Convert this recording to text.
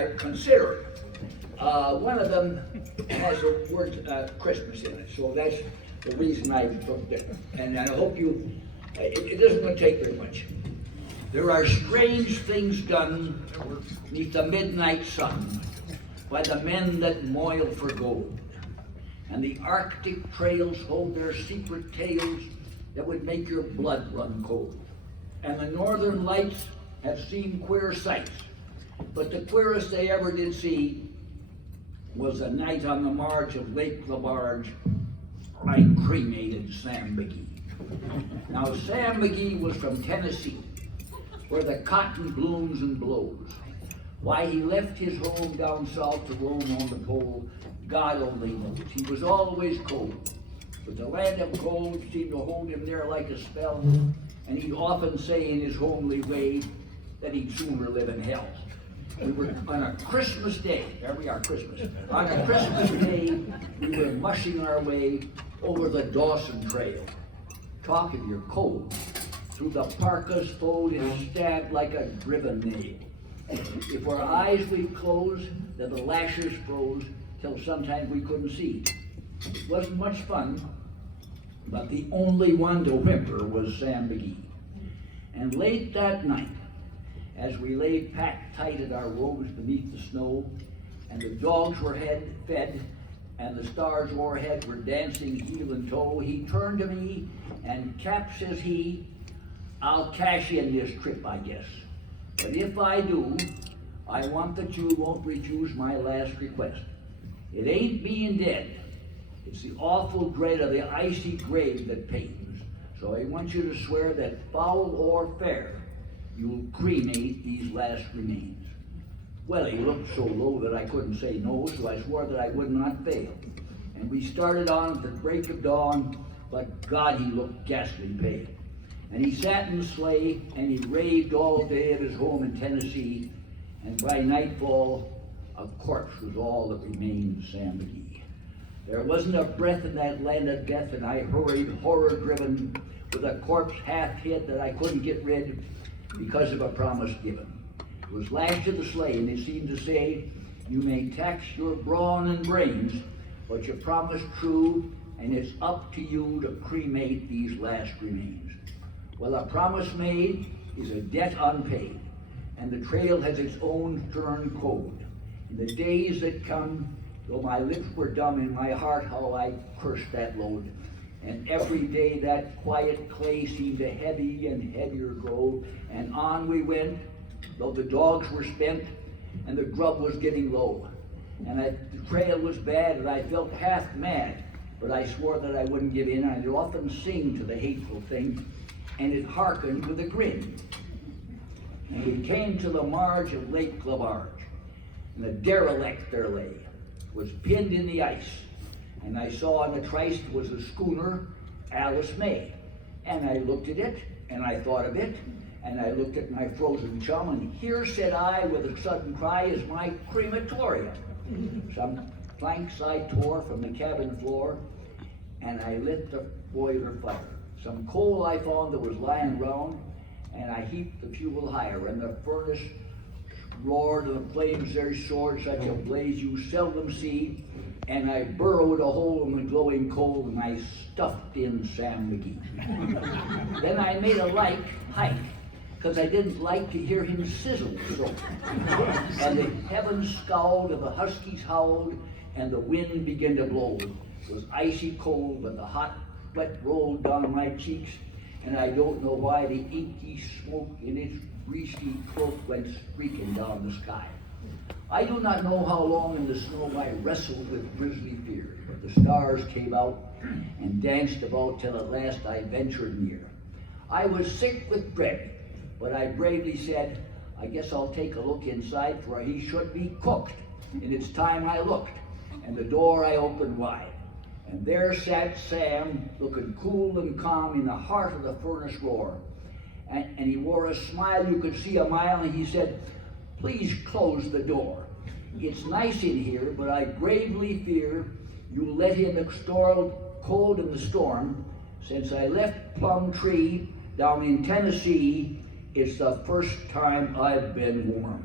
I consider. One of them has the word Christmas in it, so that's the reason I took it. And I hope you, it doesn't going to take very much. There are strange things done neath the midnight sun by the men that moil for gold. And the Arctic trails hold their secret tales that would make your blood run cold. And the northern lights have seen queer sights, but the queerest they ever did see was a night on the marge of Lake Labarge. I cremated Sam McGhee. Now, Sam McGhee was from Tennessee, where the cotton blooms and blows. Why he left his home down south to roam on the pole, God only knows. He was always cold, but the land of cold seemed to hold him there like a spell, and he'd often say in his homely way that he'd sooner live in hell. We were on a Christmas day, there we are, Christmas. On a Christmas day, we were mushing our way over the Dawson Trail. Talk of your cold. Through the parka's fold, it stabbed like a driven nail. If our eyes we'd close, then the lashes froze till sometimes we couldn't see. It wasn't much fun, but the only one to whimper was Sam McGhee. And late that night, as we lay packed tight in our robes beneath the snow, and the dogs were fed, and the stars o'erhead were dancing heel and toe, he turned to me, and Cap, says he, I'll cash in this trip, I guess. But if I do, I want that you won't refuse my last request. It ain't being dead. It's the awful dread of the icy grave that pains. So I want you to swear that foul or fair, you'll cremate these last remains. Well, he looked so low that I couldn't say no, so I swore that I would not fail. And we started on at the break of dawn, but God, he looked ghastly pale. And he sat in the sleigh, and he raved all day at his home in Tennessee, and by nightfall, a corpse was all that remained of Sam McGhee. There wasn't a breath in that land of death, and I hurried, horror-driven, with a corpse half hid that I couldn't get rid because of a promise given. It was lashed to the sleigh, and it seemed to say, you may tax your brawn and brains, but you promised true, and it's up to you to cremate these last remains. Well, a promise made is a debt unpaid, and the trail has its own stern code. In the days that come, though my lips were dumb, in my heart how I cursed that load. And every day that quiet clay seemed to heavy and heavier grow, and on we went, though the dogs were spent, and the grub was getting low. And the trail was bad, and I felt half mad, but I swore that I wouldn't give in. I'd often sing to the hateful thing, and it hearkened with a grin. And we came to the marge of Lake Labarge, and a derelict there lay, was pinned in the ice, and I saw on the tryst was a schooner, Alice May. And I looked at it, and I thought of it, and I looked at my frozen chum, and here, said I, with a sudden cry, is my crematorium. Some planks I tore from the cabin floor, and I lit the boiler fire. Some coal I found that was lying round, and I heaped the fuel higher, and the furnace roared, and the flames there soared, such a blaze you seldom see, and I burrowed a hole in the glowing coal, and I stuffed in Sam McGhee. Then I made a light hike, because I didn't like to hear him sizzle so. And the heavens scowled, and the huskies howled, and the wind began to blow. It was icy cold, but the hot sweat rolled down my cheeks, and I don't know why the inky smoke in its greasy cloak went streaking down the sky. I do not know how long in the snow I wrestled with grisly fear, but the stars came out and danced about till at last I ventured near. I was sick with dread, but I bravely said, I guess I'll take a look inside, for he should be cooked. And it's time I looked, and the door I opened wide. And there sat Sam, looking cool and calm in the heart of the furnace roar. And he wore a smile you could see a mile, and he said, please close the door. It's nice in here, but I gravely fear you let him extol cold in the storm. Since I left Plum Tree down in Tennessee, it's the first time I've been warm.